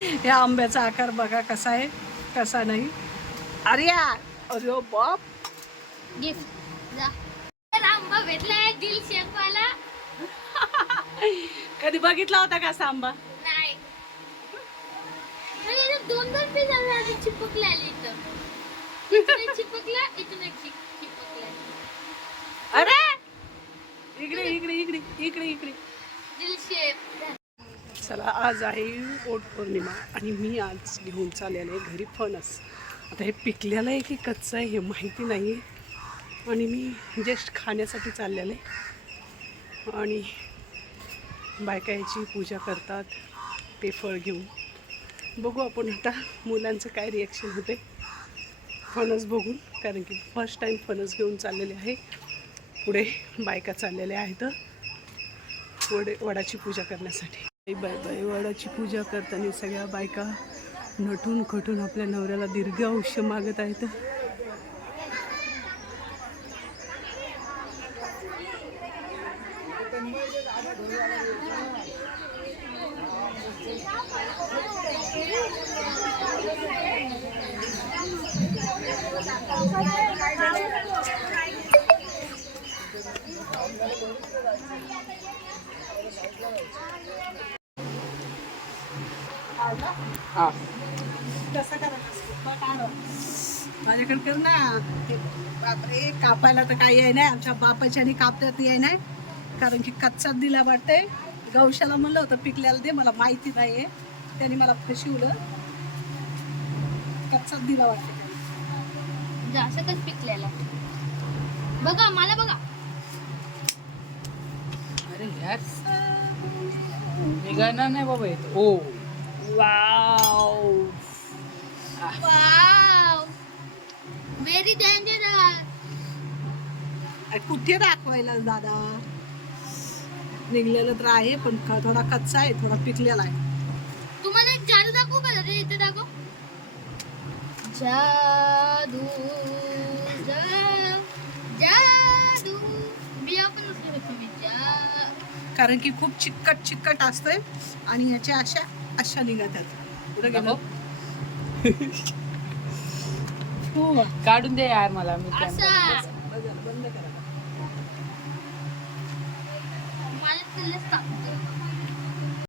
या आंब्याचा आकार बघा कसा आहे कसा नाही. अरे अरे बाप गिफ्ट आंबा भेटलाय दिल शेप वाला. कधी बघितला होता का असा आंबा? नाही म्हणजे दोन पीस आले चिपकले आले इथं. इथून चिपकला इथून एक चिपकला. अरे इकडे इकडे इकडे इकडे इकडे दिल शेप. चला आज आहे ओट पौर्णिमा आणि मी आज घेऊन चाललेलं आहे घरी फणस. आता हे पिकलेलं आहे की कच्चं आहे हे माहिती नाही आहे आणि मी जस्ट खाण्यासाठी चाललेलं आहे. आणि बायका याची पूजा करतात ते फळ घेऊन. बघू आपण आता मुलांचं काय रिॲक्शन होते फणस बघून, कारण की फर्स्ट टाईम फणस घेऊन चाललेले आहे. पुढे बायका चाललेल्या आहेत वडाची पूजा करण्यासाठी. बाय बाय वडाची पूजा करताना सगळ्या बायका नटून खटून आपल्या नवऱ्याला दीर्घ आयुष्य मागत आहेत. हां कसं करायचं माझ्याकडे कर ना. ते बापरे कापायला तर काही आहे नाही, आमच्या बापाच्याने कापतात आहे नाही, कारण की कच्चाच दिला वाटतंय. गौशाला म्हणलं होतं पिकल्याला दे, मला माहिती नाही आहे, त्यांनी मला फसवलं. कच्चाच दिला वाटतं जास्त कच पिकलेला. बघा मला बघा. अरे यार निघाणार नाही बाबा येत. ओ वाव वाव व्हेरी डेंजरस. कुठे दाखवायला दादा, निघलेलं तर आहे पण थोडा कच्चा आहे थोडा पिकलेला आहे. तुम्हाला एक जादू दाखवू का? इथे दाखव. जादू जादू बिया पण उचलू तुम्ही. कारण की खूप चिकट चिकट असतंय आणि ह्याच्या अशा अशा निघतात. पुढे गेलो हो काढून दे यार मला. मी असा बंद करा. मला तुला सांगतो